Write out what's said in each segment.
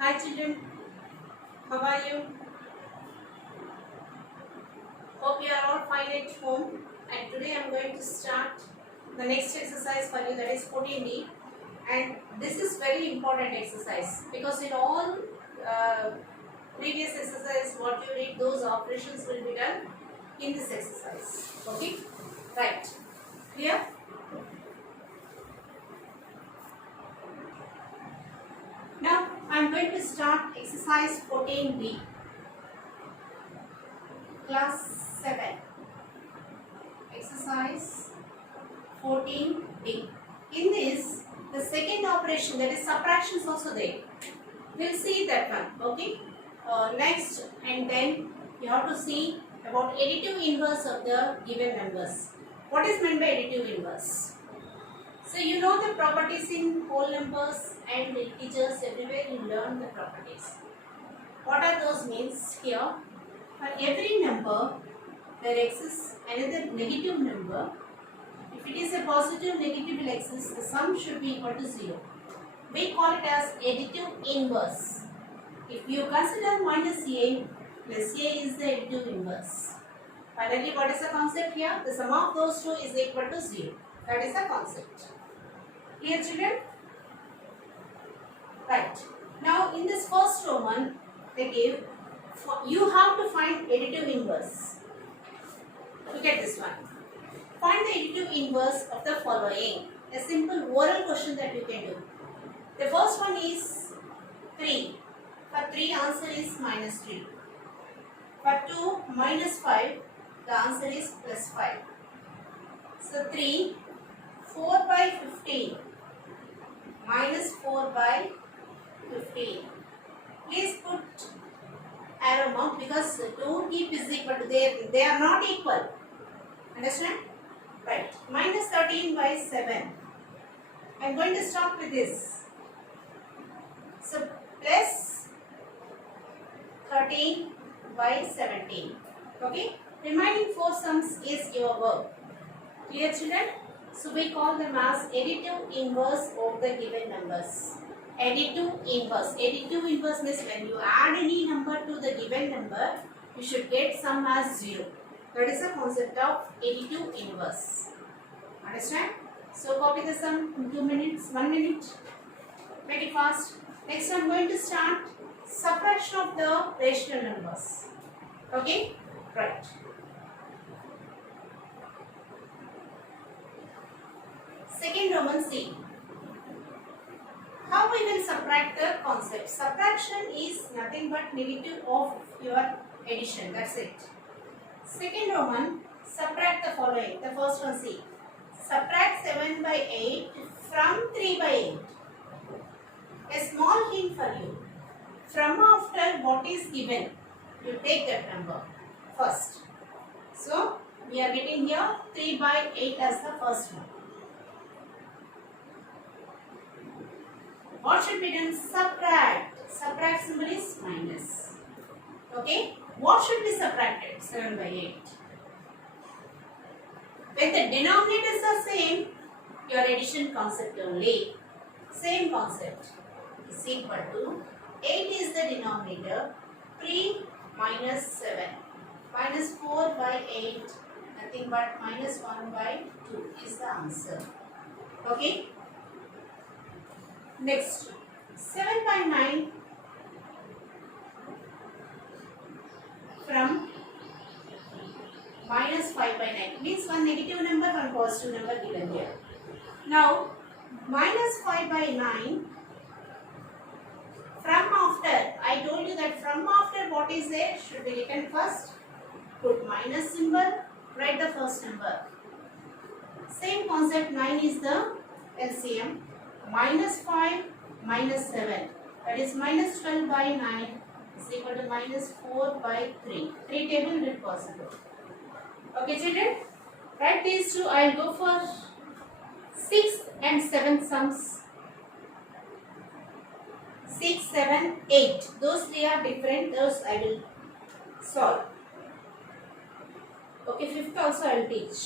Hi children, how are you? Hope you are all fine at home. And today I am going to start the next exercise for you, that is 14D. And this is very important exercise because in all uh, previous exercise what you read, those operations will be done in this exercise. Okay? Right. Clear? Now I am going to start exercise 14D. Class 7. Exercise 14D. In this, the second operation, that is subtraction, is also there. We'll see that one. Okay. Next, and then you have to see about additive inverse of the given numbers. What is meant by additive inverse? So you know the properties in whole numbers and integers. Everywhere you learn the properties. What are those means here? For every number, there exists another negative number. If it is a positive, negative will exist, the sum should be equal to 0. We call it as additive inverse. If you consider minus a plus a is the additive inverse. Finally, what is the concept here? The sum of those two is equal to 0. That is the concept. Clear, children? Right. Now, in this first Roman, they give, you have to find additive inverse. Look at this one. Find the additive inverse of the following. A simple oral question that you can do. The first one is 3. For 3, answer is minus 3. For 2, minus 5, the answer is plus 5. So 3, 4 by 15, minus 4 by 15. Please put arrow mark because don't keep is equal to, they are not equal. Understand? Right. Minus 13 by 7. I am going to start with this. So, plus 13 by 17. Okay. Remaining 4 sums is your work. Clear, children? So, we call them as additive inverse of the given numbers. Additive inverse. Additive inverse means when you add any number to the given number, you should get sum as 0. That is the concept of additive inverse. Understand? So copy the sum in 2 minutes, 1 minute. Make it fast. Next I am going to start subtraction of the rational numbers. Okay? Right. Second Roman C. How we will subtract the concept? Subtraction is nothing but negative of your addition. That's it. Second Roman, subtract the following. The first one, see. Subtract 7 by 8 from 3 by 8. A small hint for you. From after what is given, you take that number first. So, we are getting here 3 by 8 as the first one. What should be done? Subtract. Subtract symbol is minus. Okay. What should be subtracted? 7 by 8. When the denominators are same, your addition concept only. Same concept is equal to 8 is the denominator, 3 minus 7. Minus 4 by 8, nothing but minus 1 by 2 is the answer. Okay. Next, 7 by 9 from minus 5 by 9 means one negative number, one positive number given here. Now, minus 5 by 9 from after, I told you that from after what is there should be written first. Put minus symbol, write the first number. Same concept, 9 is the LCM. Minus 5 minus 7, that is minus 12 by 9 is equal to minus 4 by 3. 3 table not possible. Okay, children? Write these two. I will go for 6 and 7 sums. 6, 7, 8. Those 3 are different. Those I will solve. Okay, 5th also I will teach.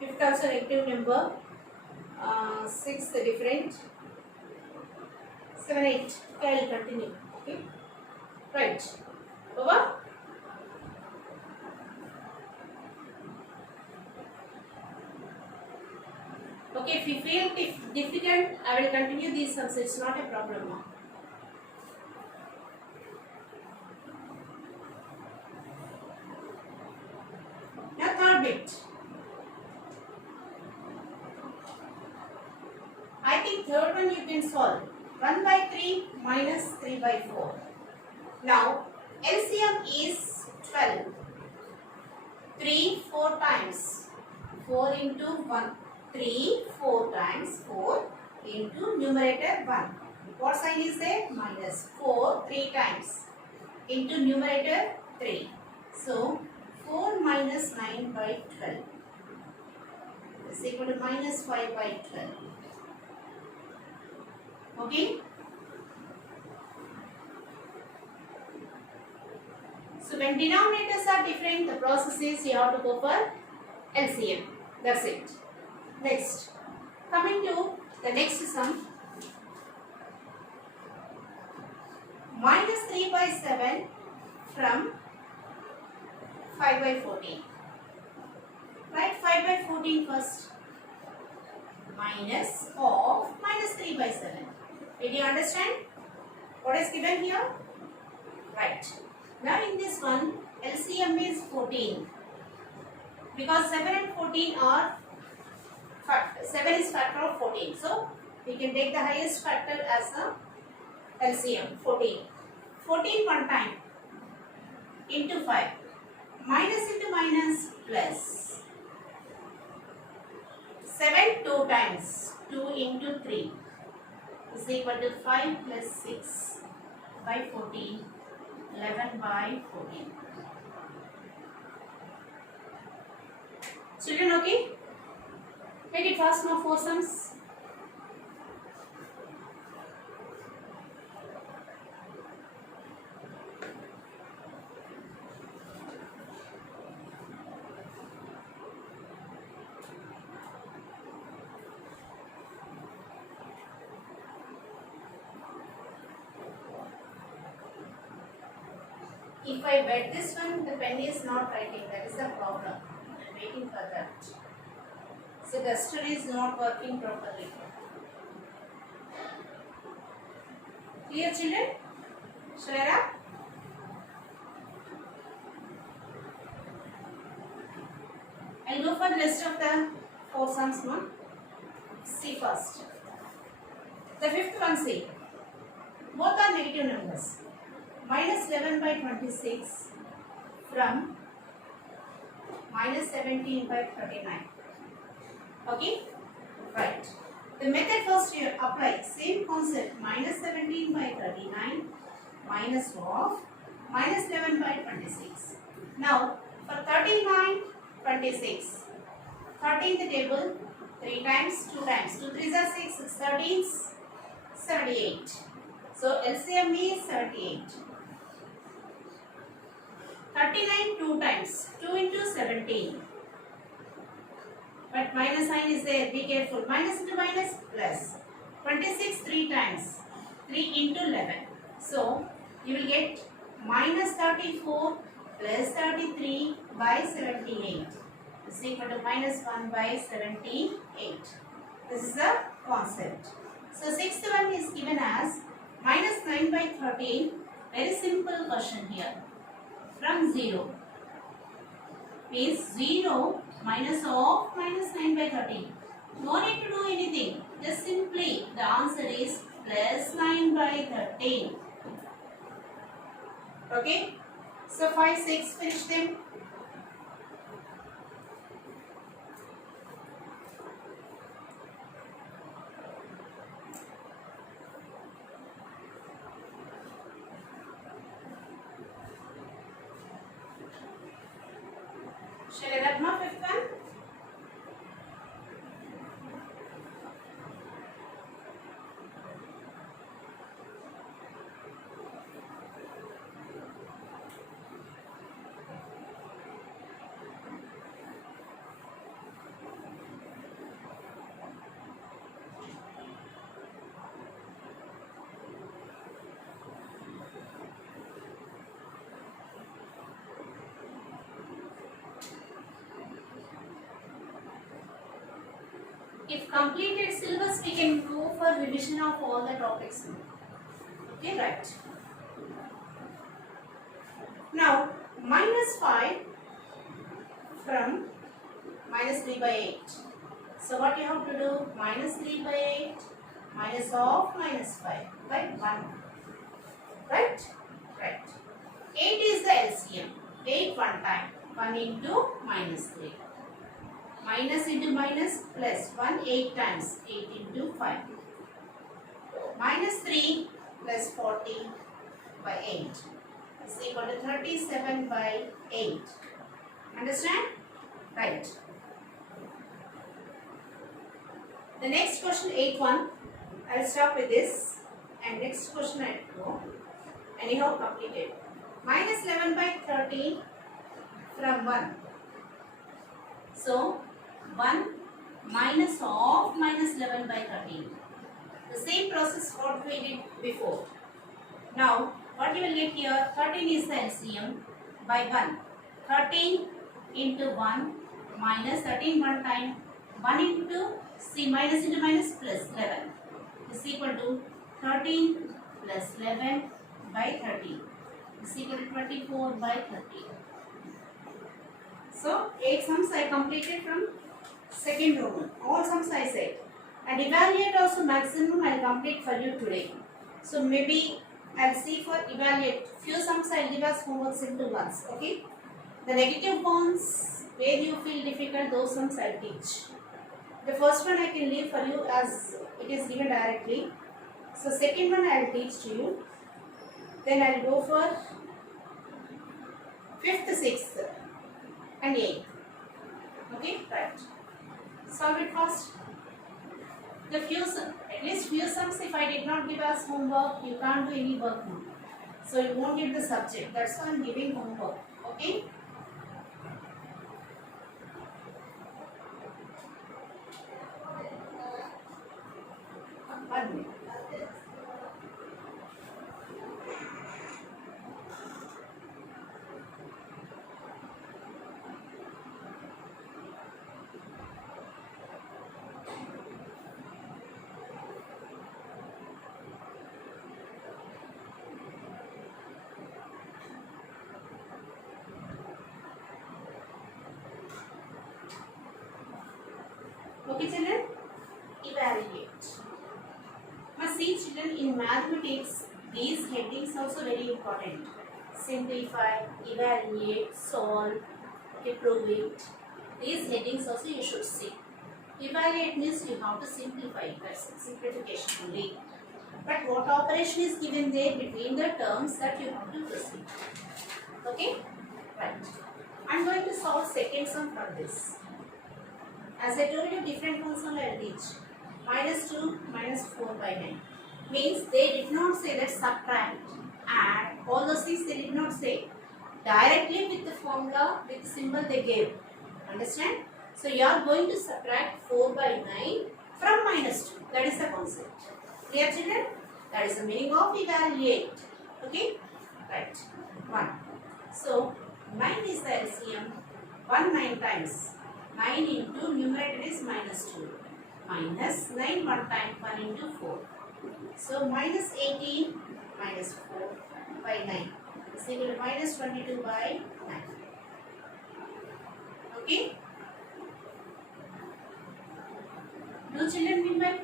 5th also negative number. 6 different. 7, 8. Okay, I will continue. Okay, right. Over. Okay, if you feel difficult, I will continue these sums. It's not a problem now. Now third bit. I think third one you can solve. 1 by 3 minus 3 by 4. Now LCM is 12. 3 4 times. 4 into 1. 3 4 times 4 into numerator 1. What sign is there? Minus. 4 3 times into numerator 3. So 4 minus 9 by 12 is equal to minus 5 by 12. Okay. So when denominators are different, the process is you have to go for LCM. That's it. Next, coming to the next sum. Minus 3 by 7 from 5 by 14. Write 5 by 14 first. Minus of minus 3 by 7. Did you understand what is given here? Right. Now in this one, LCM is 14. Because 7 and 14 are 7 is factor of 14. So we can take the highest factor as a LCM 14. 14 one time into 5. Minus into minus plus. 7 two times. 2 into 3 is equal to 5 plus 6 by 14. 11 by 14. Children, okay? Make it fast now, 4 sums. If I wet this one, the pen is not writing. That is the problem. I am waiting for that. So duster is not working properly. Clear, children? Shall I wrap? I'll go for the rest of the 4 sums now. See first. The fifth one, see. Both are negative numbers. Minus 11 by 26 from minus 17 by 39. Okay? Right. The method first you apply. Same concept. Minus 17 by 39 minus of minus 11 by 26. Now, for 39, 26. 13 the table. 3 times, 2 times. 2 3s are 6. 6 13s, 78. So, LCM is 78. 39 2 times. 2 into 17. But minus sign is there. Be careful. Minus into minus plus. 26 3 times. 3 into 11. So, you will get minus 34 plus 33 by 78. This is equal to minus 1 by 78. This is the concept. So, sixth one is given as minus 9 by 13. Very simple question here. From 0 means 0 minus of minus 9 by 13. No need to do anything. Just simply the answer is plus 9 by 13. Okay. So 5, 6 finish them. Shall I wrap my fifth one? If completed syllabus, we can go for revision of all the topics. Okay, right. Now, minus 5 from minus 3 by 8. So, what you have to do? Minus 3 by 8 minus of minus 5 by 1. Right? Right. 8 is the LCM. 8 one time. 1 into minus 3. Minus into minus plus 1 8 times. 8 into 5. Minus 3 plus 40 by 8 is equal to 37 by 8. Understand? Right. The next question 8-1. I'll stop with this. And next question I'll go. Anyhow completed. Minus 11 by 13 from 1. So 1 minus of minus 11 by 13. The same process what we did before. Now what you will get here, 13 is the LCM by 1. 13 into 1 minus 13 one time. 1 into C minus into minus plus 11 is equal to 13 plus 11 by 13 is equal to 24 by 30. So 8 sums I completed from second Roman. All sums I said. And evaluate also maximum I will complete for you today. So maybe I will see for evaluate. Few sums I will give as homework, simple ones. Okay. The negative ones where you feel difficult, those sums I will teach. The first one I can leave for you as it is given directly. So second one I will teach to you. Then I will go for 5th, 6th and 8th. Okay, right. Solve it fast. The few, at least few sums if I did not give as homework, you can't do any work now. So you won't get the subject. That's why I am giving homework. Okay. One minute. Okay, children, evaluate. Now see children, in mathematics, these headings also very important. Simplify, evaluate, solve, okay, prove it. These headings also you should see. Evaluate means you have to simplify, that's simplification only. But what operation is given there between the terms that you have to proceed. Okay? Right. I am going to solve second sum from this. As I told you, different ones only I will teach. Minus 2 minus 4 by 9. Means they did not say that subtract, add, all those things they did not say. Directly with the formula, with the symbol they gave. Understand? So you are going to subtract 4 by 9 from minus 2. That is the concept. Clear children? That is the meaning of evaluate. Okay? Right. 1. So 9 is the LCM. 1 9 times. 9 into numerator is minus 2. Minus 9 one time, 1 into 4. So minus 18 minus 4 by 9 is equal to minus 22 by 9. Okay? Do children meanwhile?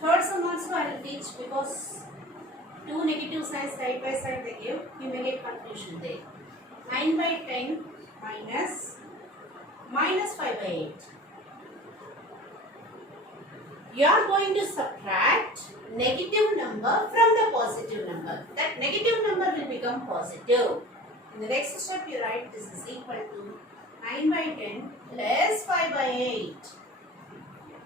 Third sum also I will teach because two negative signs side by side they give, you may get confusion there. 9 by 10 minus 5 by 8. You are going to subtract negative number from the positive number. That negative number will become positive. In the next step you write this is equal to 9 by 10 plus 5 by 8.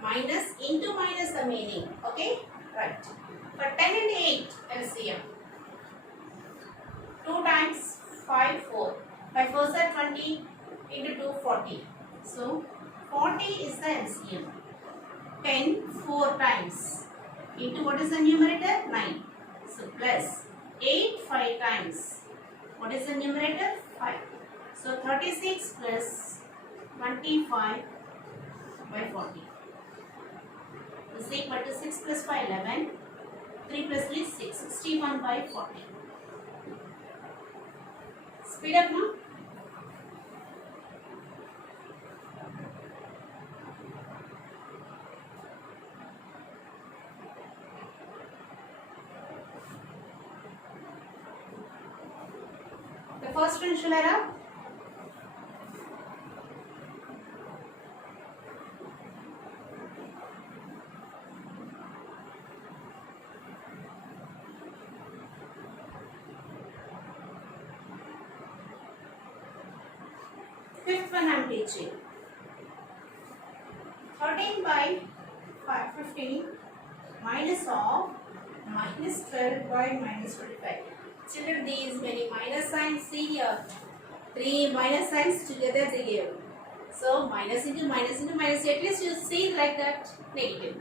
Minus into minus the meaning. Okay? Right. For 10 and 8 LCM. 2 times 5, 4. 5 4s are 20 into 2, 40. So 40 is the LCM. 10 4 times into what is the numerator? 9. So plus 8 5 times What is the numerator? 5. So 36 plus 25 by 40 is equal to 6 plus 5, 11. 3 plus 3, 6. 61 by 40. Speed up now. The first one shall error. Fifth one I am teaching. 13 by 15 minus of minus 12 by minus 25. Children, these many minus signs, see here. 3 minus signs together they give. So minus into minus into minus, at least you see like that negative.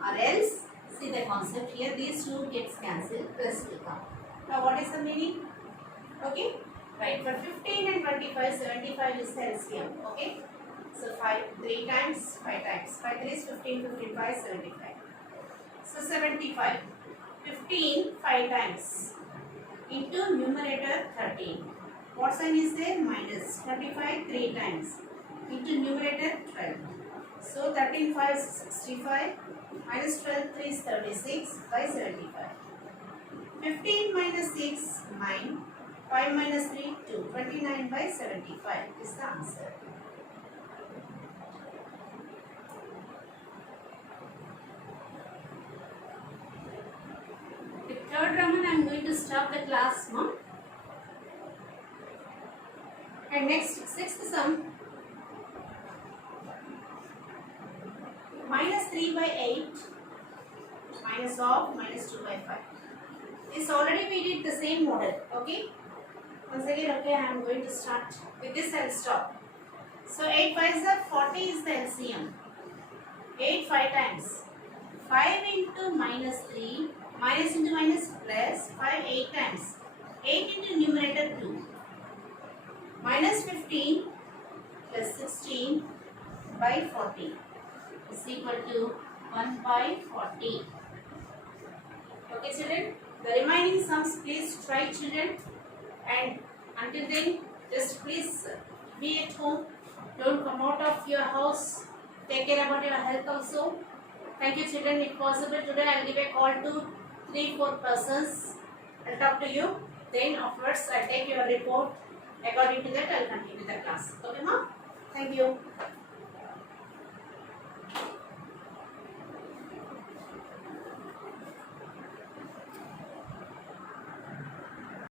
Or else, see the concept here, these two gets cancelled, plus will come. Now what is the meaning? Okay. Right, for 15 and 25, 75 is the LCM, okay? So 3 times, 5 times. 5 3 is 15, 15, 5, 75. So 75. 15, 5 times. Into numerator 13. What sign is there? Minus. 25, 3 times. Into numerator 12. So 13, 5 is 65. Minus 12, 3 is 36 by 75. 15 minus 6, 9. 5 minus 3, 2. 29 by 75 is the answer. The third Raman I am going to stop the class now. And next, sixth sum. Minus 3 by 8. Minus of minus 2 by 5. This already we did the same model. Okay. Once again, okay, I am going to start with this. I will stop. So 8 5 is the 40 is the LCM. 8 5 times. 5 into minus 3, minus into minus plus 5 8 times. 8 into numerator 2. Minus 15 plus 16 by 40 is equal to 1 by 40. Okay, children. The remaining sums, please try, children. And until then, just please be at home. Don't come out of your house. Take care about your health also. Thank you, children. If possible, today I will give a call to 3-4 persons. I will talk to you. Then afterwards, I will take your report. According to that, I will continue the class. Okay, ma'am? Thank you.